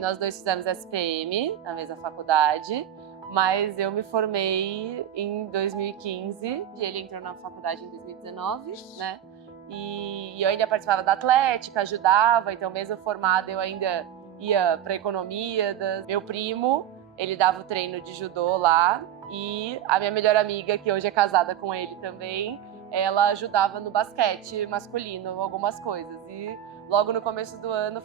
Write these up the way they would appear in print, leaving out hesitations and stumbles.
Nós dois fizemos SPM na mesma faculdade, mas eu me formei em 2015 e ele entrou na faculdade em 2019, né? E eu ainda participava da atlética, ajudava, então mesmo formada eu ainda ia para economia. Meu primo, ele dava o treino de judô lá e a minha melhor amiga, que hoje é casada com ele também, ela ajudava no basquete masculino, algumas coisas. E logo no começo do ano,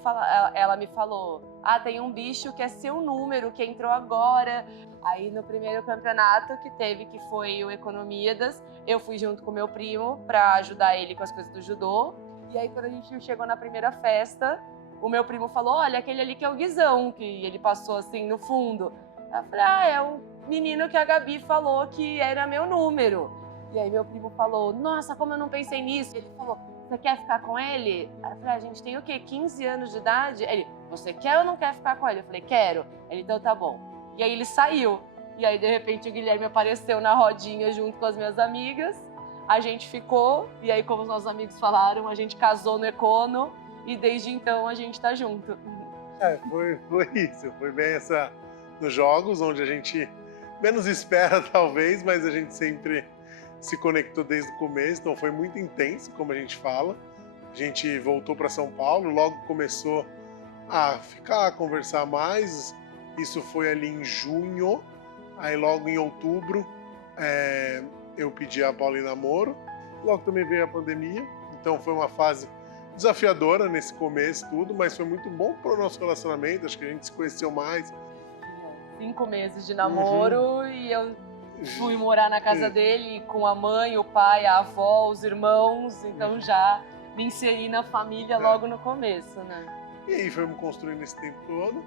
ela me falou: tem um bicho que é seu número, que entrou agora. Aí no primeiro campeonato que teve, que foi o Economíadas, eu fui junto com meu primo para ajudar ele com as coisas do judô. E aí quando a gente chegou na primeira festa, o meu primo falou: olha, aquele ali que é o Guizão, que ele passou assim no fundo. Eu falei: é o menino que a Gabi falou que era meu número. E aí meu primo falou: nossa, como eu não pensei nisso. Ele falou: você quer ficar com ele? Aí eu falei: a gente tem o quê? 15 anos de idade? Ele: você quer ou não quer ficar com ele? Eu falei: quero. Ele: então tá bom. E aí ele saiu. E aí de repente o Guilherme apareceu na rodinha junto com as minhas amigas. A gente ficou, e aí como os nossos amigos falaram, a gente casou no Econo e desde então a gente tá junto. Foi isso. Foi bem nos jogos, onde a gente menos espera talvez, mas a gente sempre se conectou desde o começo, então foi muito intenso, como a gente fala. A gente voltou para São Paulo, logo começou a ficar, a conversar mais. Isso foi ali em junho, aí logo em outubro eu pedi a Paula em namoro. Logo também veio a pandemia, então foi uma fase desafiadora nesse começo tudo, mas foi muito bom para o nosso relacionamento, acho que a gente se conheceu mais. 5 meses de namoro e eu fui morar na casa dele com a mãe, o pai, a avó, os irmãos, então já me inseri na família logo no começo, né? E aí fomos construindo esse tempo todo,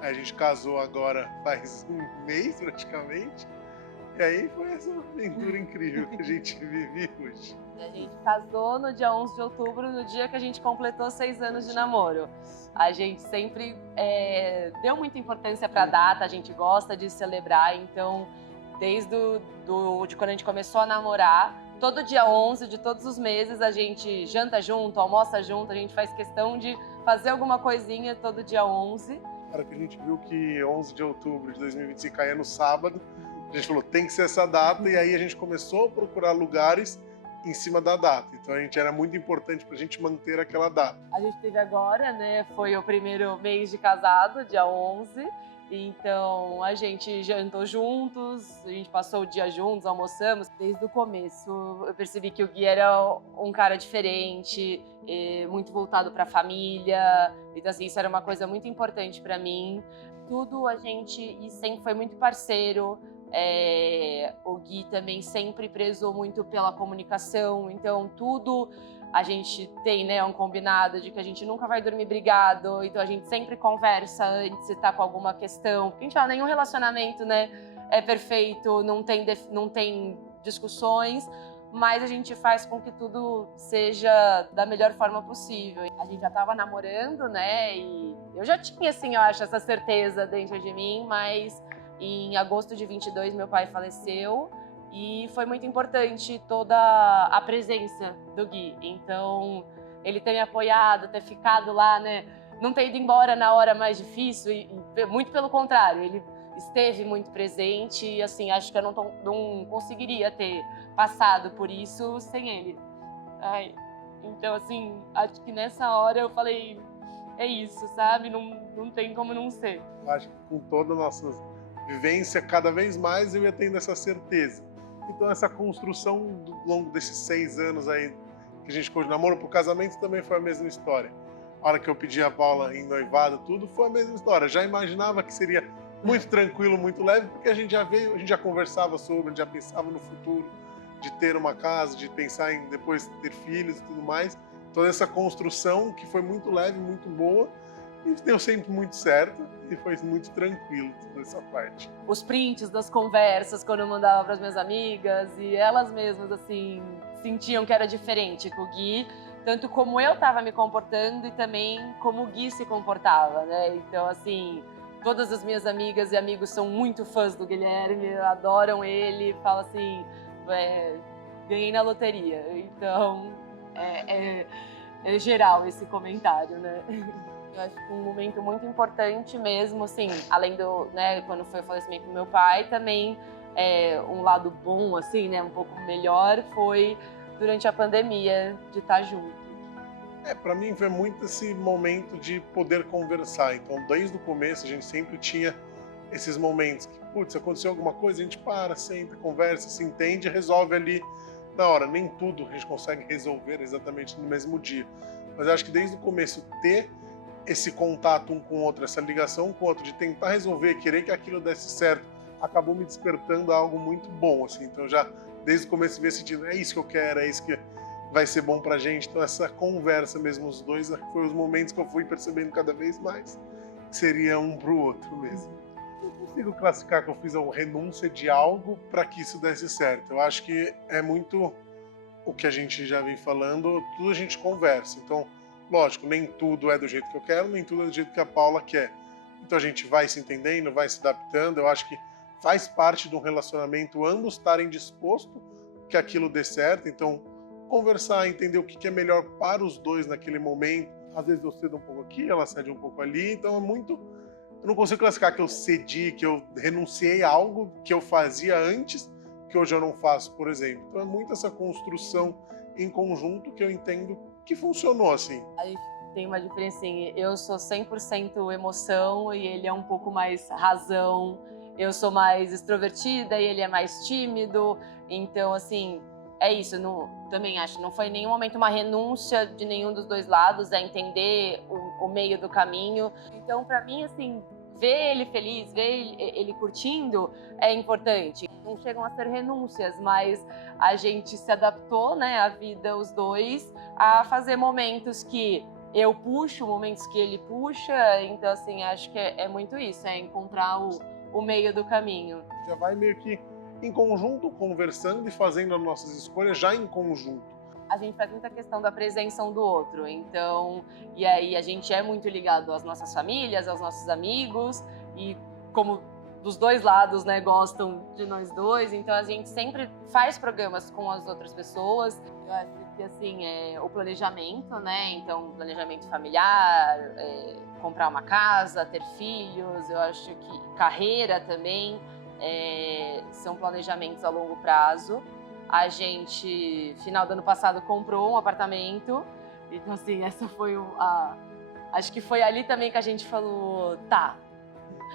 aí a gente casou agora faz um mês praticamente, e aí foi essa aventura incrível que a gente vive hoje. A gente casou no dia 11 de outubro, no dia que a gente completou 6 anos de namoro. A gente sempre deu muita importância para a data, a gente gosta de celebrar, então desde de quando a gente começou a namorar, todo dia 11 de todos os meses a gente janta junto, almoça junto, a gente faz questão de fazer alguma coisinha todo dia 11. Na hora que a gente viu que 11 de outubro de 2025 caía no sábado, a gente falou: tem que ser essa data, e aí a gente começou a procurar lugares em cima da data. Então era muito importante para a gente manter aquela data. A gente teve agora, né, foi o primeiro mês de casado, dia 11, então a gente jantou juntos, a gente passou o dia juntos, almoçamos. Desde o começo eu percebi que o Gui era um cara diferente, muito voltado para a família, então assim, isso era uma coisa muito importante para mim. Tudo e sempre foi muito parceiro. O Gui também sempre prezou muito pela comunicação, então tudo a gente tem, né, um combinado de que a gente nunca vai dormir brigado, então a gente sempre conversa antes de estar com alguma questão, porque a gente fala, nenhum relacionamento, né, é perfeito, não tem discussões, mas a gente faz com que tudo seja da melhor forma possível. A gente já estava namorando, né, e eu já tinha, assim, eu acho, essa certeza dentro de mim, mas em agosto de 22 meu pai faleceu e foi muito importante toda a presença do Gui. Então, ele ter me apoiado, ter ficado lá, né, não ter ido embora na hora mais difícil, e muito pelo contrário, ele esteve muito presente e, assim, acho que eu não conseguiria ter passado por isso sem ele. Então, assim, acho que nessa hora eu falei, é isso, sabe? Não tem como não ser. Acho que com toda a nossa vivência, cada vez mais eu ia tendo essa certeza. Então essa construção ao longo desses 6 anos aí que a gente ficou de namoro pro casamento também foi a mesma história. A hora que eu pedi a Paula em noivado, tudo foi a mesma história. Já imaginava que seria muito tranquilo, muito leve, porque a gente já conversava sobre, a gente já pensava no futuro, de ter uma casa, de pensar em depois ter filhos e tudo mais. Toda essa construção que foi muito leve, muito boa, e deu sempre muito certo e foi muito tranquilo toda essa parte. Os prints das conversas quando eu mandava para as minhas amigas e elas mesmas, assim, sentiam que era diferente com o Gui, tanto como eu estava me comportando e também como o Gui se comportava, né? Então, assim, todas as minhas amigas e amigos são muito fãs do Guilherme, adoram ele, falam assim, ganhei na loteria. Então, é geral esse comentário, né? Eu acho que um momento muito importante mesmo, assim, além do, né, quando foi o falecimento do meu pai, também um lado bom, assim, né, um pouco melhor, foi durante a pandemia, de estar junto. Para mim foi muito esse momento de poder conversar. Então, desde o começo, a gente sempre tinha esses momentos que, putz, aconteceu alguma coisa, a gente para, senta, conversa, se entende e resolve ali na hora. Nem tudo a gente consegue resolver exatamente no mesmo dia. Mas eu acho que desde o começo ter esse contato um com o outro, essa ligação um com o outro, de tentar resolver, querer que aquilo desse certo, acabou me despertando a algo muito bom, assim. Então já desde o começo vi sentido, é isso que eu quero, é isso que vai ser bom pra gente. Então essa conversa mesmo, os dois, foi os momentos que eu fui percebendo cada vez mais que seria um pro outro mesmo. Não consigo classificar que eu fiz uma renúncia de algo para que isso desse certo. Eu acho que é muito o que a gente já vem falando, tudo a gente conversa. Então, lógico, nem tudo é do jeito que eu quero, nem tudo é do jeito que a Paula quer. Então a gente vai se entendendo, vai se adaptando. Eu acho que faz parte de um relacionamento ambos estarem dispostos que aquilo dê certo. Então, conversar, entender o que é melhor para os dois naquele momento. Às vezes eu cedo um pouco aqui, ela cede um pouco ali. Então é muito. Eu não consigo classificar que eu cedi, que eu renunciei a algo que eu fazia antes, que hoje eu não faço, por exemplo. Então é muito essa construção em conjunto que eu entendo que funcionou assim. A gente tem uma diferença, assim, eu sou 100% emoção e ele é um pouco mais razão. Eu sou mais extrovertida e ele é mais tímido. Então, assim, é isso. Também acho, não foi em nenhum momento uma renúncia de nenhum dos dois lados, é entender o meio do caminho. Então, para mim, assim, ver ele feliz, ver ele curtindo é importante. Não chegam a ser renúncias, mas a gente se adaptou, né, a vida, os dois, a fazer momentos que eu puxo, momentos que ele puxa. Então, assim, acho que é muito isso, é encontrar o meio do caminho. Já vai meio que em conjunto, conversando e fazendo as nossas escolhas já em conjunto. A gente faz muita questão da presença um do outro, então, e aí a gente é muito ligado às nossas famílias, aos nossos amigos, e como dos dois lados, né, gostam de nós dois, então a gente sempre faz programas com as outras pessoas. Eu acho que, assim, o planejamento, né, então planejamento familiar, comprar uma casa, ter filhos, eu acho que carreira também, são planejamentos a longo prazo. A gente, final do ano passado, comprou um apartamento. Então, assim, essa foi acho que foi ali também que a gente falou, tá,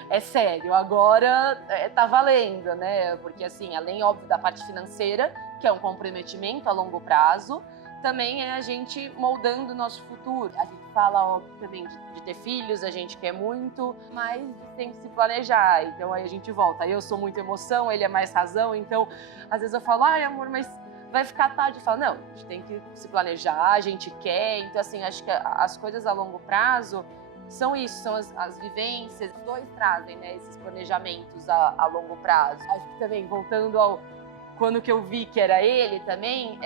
é sério, agora tá valendo, né? Porque, assim, além, óbvio, da parte financeira, que é um comprometimento a longo prazo, também é a gente moldando o nosso futuro. A gente fala, óbvio, também de ter filhos, a gente quer muito, mas tem que se planejar. Então aí a gente volta. Eu sou muito emoção, ele é mais razão, então às vezes eu falo, ai amor, mas vai ficar tarde. Eu falo, não, a gente tem que se planejar, a gente quer. Então, assim, acho que as coisas a longo prazo são isso, são as vivências. Os dois trazem, né, esses planejamentos a longo prazo. Acho que também, voltando ao quando que eu vi que era ele também,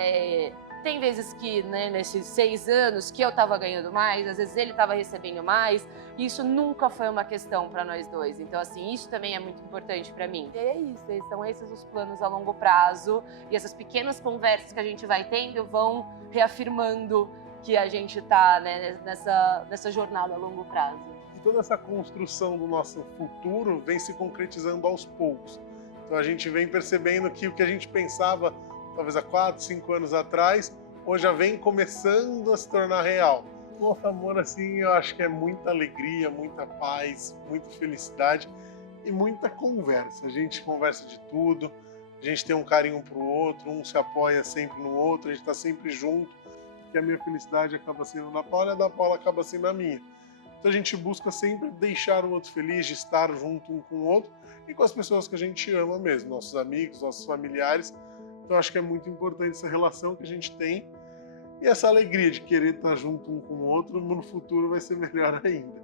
tem vezes que, né, nesses 6 anos, que eu estava ganhando mais, às vezes ele estava recebendo mais, e isso nunca foi uma questão para nós dois. Então, assim, isso também é muito importante para mim. E é isso, são esses os planos a longo prazo, e essas pequenas conversas que a gente vai tendo vão reafirmando que a gente está, né, nessa jornada a longo prazo. E toda essa construção do nosso futuro vem se concretizando aos poucos. Então a gente vem percebendo que o que a gente pensava talvez há 4, 5 anos atrás, hoje já vem começando a se tornar real. Nosso amor, assim, eu acho que é muita alegria, muita paz, muita felicidade e muita conversa. A gente conversa de tudo, a gente tem um carinho um pro outro, um se apoia sempre no outro, a gente está sempre junto, porque a minha felicidade acaba sendo da Paula e a da Paula acaba sendo a minha. Então a gente busca sempre deixar o outro feliz, de estar junto um com o outro e com as pessoas que a gente ama mesmo, nossos amigos, nossos familiares. Então acho que é muito importante essa relação que a gente tem e essa alegria de querer estar junto um com o outro, no futuro vai ser melhor ainda.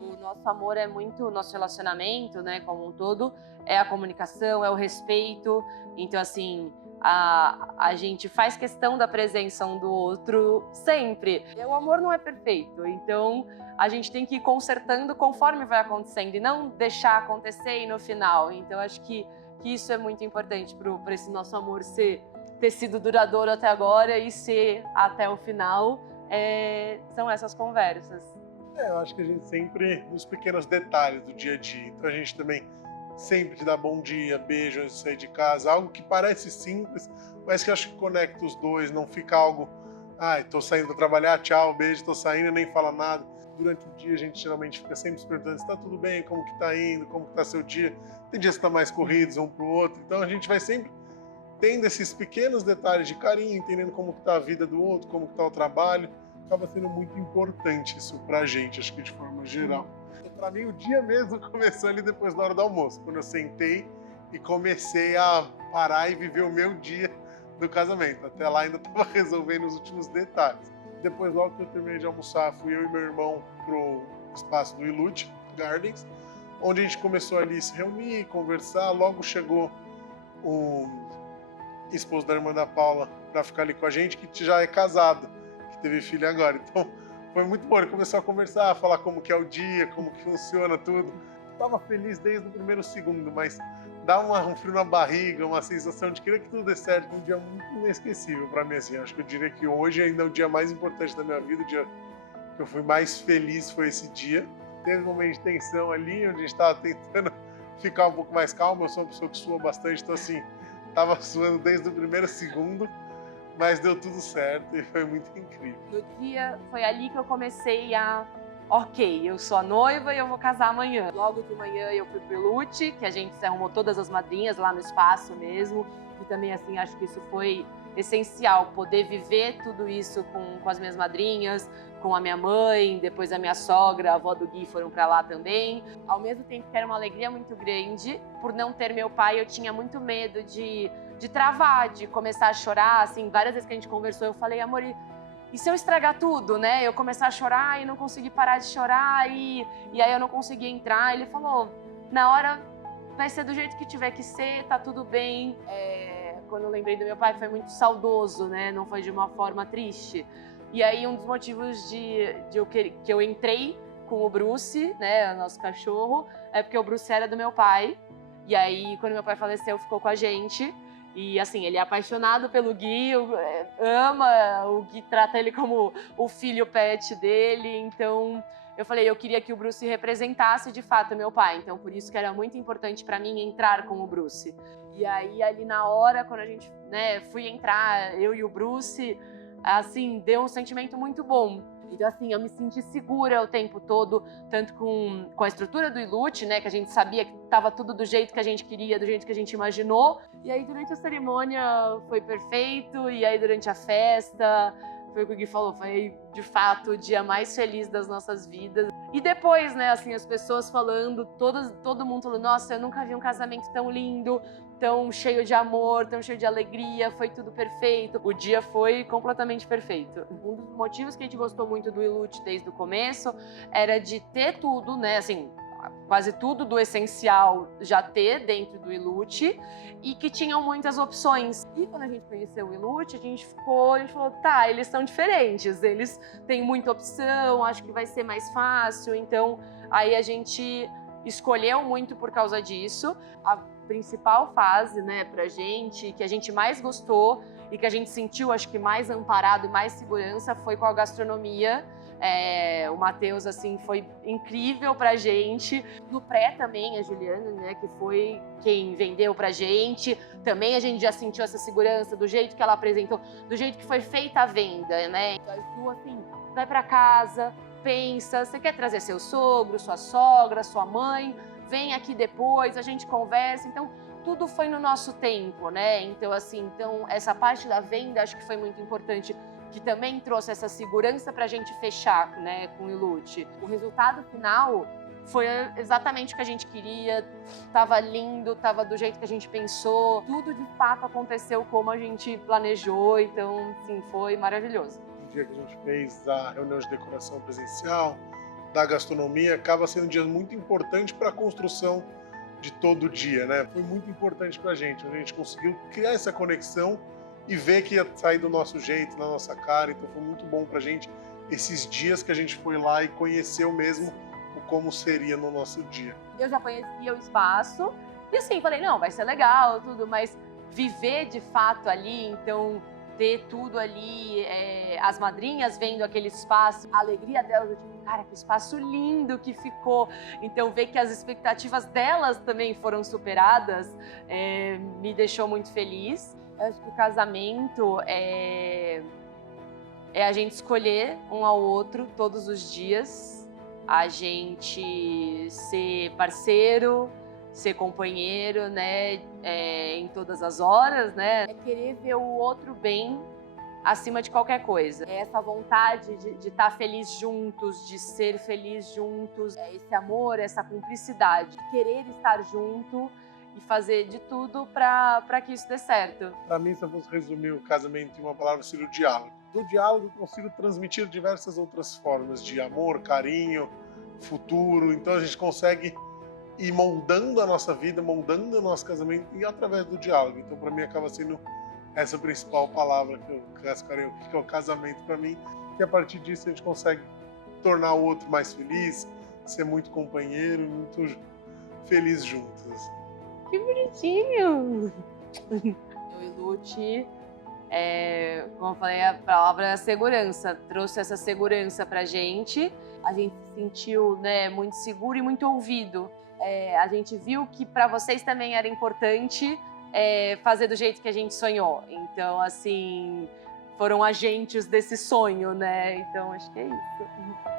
O nosso amor é muito, o nosso relacionamento, né, como um todo, é a comunicação, é o respeito. Então, assim, a gente faz questão da presença um do outro sempre. E o amor não é perfeito, então a gente tem que ir consertando conforme vai acontecendo e não deixar acontecer e no final. Então, acho que isso é muito importante para esse nosso amor ter sido duradouro até agora e ser até o final. São essas conversas. Eu acho que a gente sempre, nos pequenos detalhes do dia a dia, então a gente também sempre te dá bom dia, beijo antes de sair de casa, algo que parece simples, mas que acho que conecta os dois, não fica algo, ai, tô saindo para trabalhar, tchau, beijo, tô saindo e nem fala nada. Durante o dia a gente geralmente fica sempre se perguntando se tá tudo bem, como que tá indo, como que tá seu dia. Tem dias que tá mais corridos um pro outro, então a gente vai sempre tendo esses pequenos detalhes de carinho, entendendo como que tá a vida do outro, como que tá o trabalho, acaba sendo muito importante isso pra gente, acho que de forma geral. Para mim, o dia mesmo começou ali depois da hora do almoço, quando eu sentei e comecei a parar e viver o meu dia do casamento. Até lá ainda estava resolvendo os últimos detalhes. Depois, logo que eu terminei de almoçar, fui eu e meu irmão pro espaço do Ilute Gardens, onde a gente começou ali a se reunir, conversar. Logo chegou o esposo da irmã da Paula para ficar ali com a gente, que já é casado, que teve filho agora. Então, foi muito bom. Ele começou a conversar, a falar como que é o dia, como que funciona tudo. Estava feliz desde o primeiro segundo, mas dá um frio na barriga, uma sensação de querer que tudo dê certo. Um dia muito inesquecível para mim, assim. Acho que eu diria que hoje ainda é o dia mais importante da minha vida, o dia que eu fui mais feliz foi esse dia. Teve um momento de tensão ali, onde a gente estava tentando ficar um pouco mais calmo. Eu sou uma pessoa que sua bastante, então assim, estava suando desde o primeiro segundo, mas deu tudo certo e foi muito incrível. No dia, foi ali que eu comecei a... Ok, eu sou a noiva e eu vou casar amanhã. Logo de manhã eu fui pro Ilute, que a gente se arrumou todas as madrinhas lá no espaço mesmo. E também, assim, acho que isso foi essencial, poder viver tudo isso com as minhas madrinhas, com a minha mãe, depois a minha sogra, a avó do Gui foram pra lá também. Ao mesmo tempo que era uma alegria muito grande, por não ter meu pai, eu tinha muito medo de travar, de começar a chorar, assim, várias vezes que a gente conversou, eu falei, amor, e se eu estragar tudo, né? Eu começar a chorar e não conseguir parar de chorar e aí eu não conseguir entrar. Ele falou, na hora vai ser do jeito que tiver que ser, tá tudo bem. Quando eu lembrei do meu pai foi muito saudoso, né? Não foi de uma forma triste. E aí um dos motivos que eu entrei com o Bruce, né? O nosso cachorro, é porque o Bruce era do meu pai. E aí quando meu pai faleceu, ficou com a gente. E assim, ele é apaixonado pelo Gui, ama, o Gui trata ele como o filho pet dele, então eu falei, eu queria que o Bruce representasse de fato meu pai, então por isso que era muito importante para mim entrar com o Bruce. E aí ali na hora, quando a gente, né, fui entrar, eu e o Bruce, assim, deu um sentimento muito bom. Então, assim, eu me senti segura o tempo todo, tanto com a estrutura do Ilute, né, que a gente sabia que estava tudo do jeito que a gente queria, do jeito que a gente imaginou. E aí, durante a cerimônia, foi perfeito. E aí, durante a festa, foi o que o Gui falou, foi, de fato, o dia mais feliz das nossas vidas. E depois, né, assim, as pessoas falando, todo mundo falando, nossa, eu nunca vi um casamento tão lindo, tão cheio de amor, tão cheio de alegria, foi tudo perfeito. O dia foi completamente perfeito. Um dos motivos que a gente gostou muito do Ilute desde o começo era de ter tudo, né, assim, quase tudo do essencial já ter dentro do Ilute e que tinham muitas opções. E quando a gente conheceu o Ilute, a gente falou, tá, eles são diferentes, eles têm muita opção, acho que vai ser mais fácil, então aí a gente escolheu muito por causa disso. A principal fase, né, pra gente, que a gente mais gostou e que a gente sentiu, acho que mais amparado e mais segurança foi com a gastronomia. O Matheus, assim, foi incrível pra gente. No pré também, a Juliana, né, que foi quem vendeu pra gente. Também a gente já sentiu essa segurança do jeito que ela apresentou, do jeito que foi feita a venda, né? Então, a Ju, assim, vai pra casa, pensa, você quer trazer seu sogro, sua sogra, sua mãe? Vem aqui depois, a gente conversa. Então, tudo foi no nosso tempo, né? Então, assim, essa parte da venda acho que foi muito importante, que também trouxe essa segurança para a gente fechar, né, com o Ilute. O resultado final foi exatamente o que a gente queria, tava lindo, tava do jeito que a gente pensou, tudo de fato aconteceu como a gente planejou, então, sim, foi maravilhoso. O dia que a gente fez a reunião de decoração presencial, da gastronomia, acaba sendo um dia muito importante para a construção de todo o dia, né? Foi muito importante para a gente conseguiu criar essa conexão e ver que ia sair do nosso jeito, na nossa cara, então foi muito bom pra gente esses dias que a gente foi lá e conheceu mesmo o como seria no nosso dia. Eu já conhecia o espaço e assim, falei, não, vai ser legal, tudo, mas viver de fato ali, então ter tudo ali, as madrinhas vendo aquele espaço, a alegria delas, eu tipo, cara, que espaço lindo que ficou. Então, ver que as expectativas delas também foram superadas, me deixou muito feliz. Eu acho que o casamento é a gente escolher um ao outro todos os dias, a gente ser parceiro, ser companheiro, né, em todas as horas, né? É querer ver o outro bem acima de qualquer coisa. É essa vontade de estar feliz juntos, de ser feliz juntos, é esse amor, essa cumplicidade, querer estar junto e fazer de tudo para que isso dê certo. Para mim, se eu fosse resumir o casamento em uma palavra, seria o diálogo. Do diálogo, eu consigo transmitir diversas outras formas de amor, carinho, futuro. Então, a gente consegue ir moldando a nossa vida, moldando o nosso casamento e através do diálogo. Então, para mim, acaba sendo essa a principal palavra que eu cascarei, o que é o casamento para mim. E a partir disso, a gente consegue tornar o outro mais feliz, ser muito companheiro, muito feliz juntos. Que bonitinho! Eu e Lute, como eu falei, a palavra é segurança. Trouxe essa segurança pra gente. A gente se sentiu, né, muito seguro e muito ouvido. A gente viu que para vocês também era importante fazer do jeito que a gente sonhou. Então, assim, foram agentes desse sonho, né? Então, acho que é isso.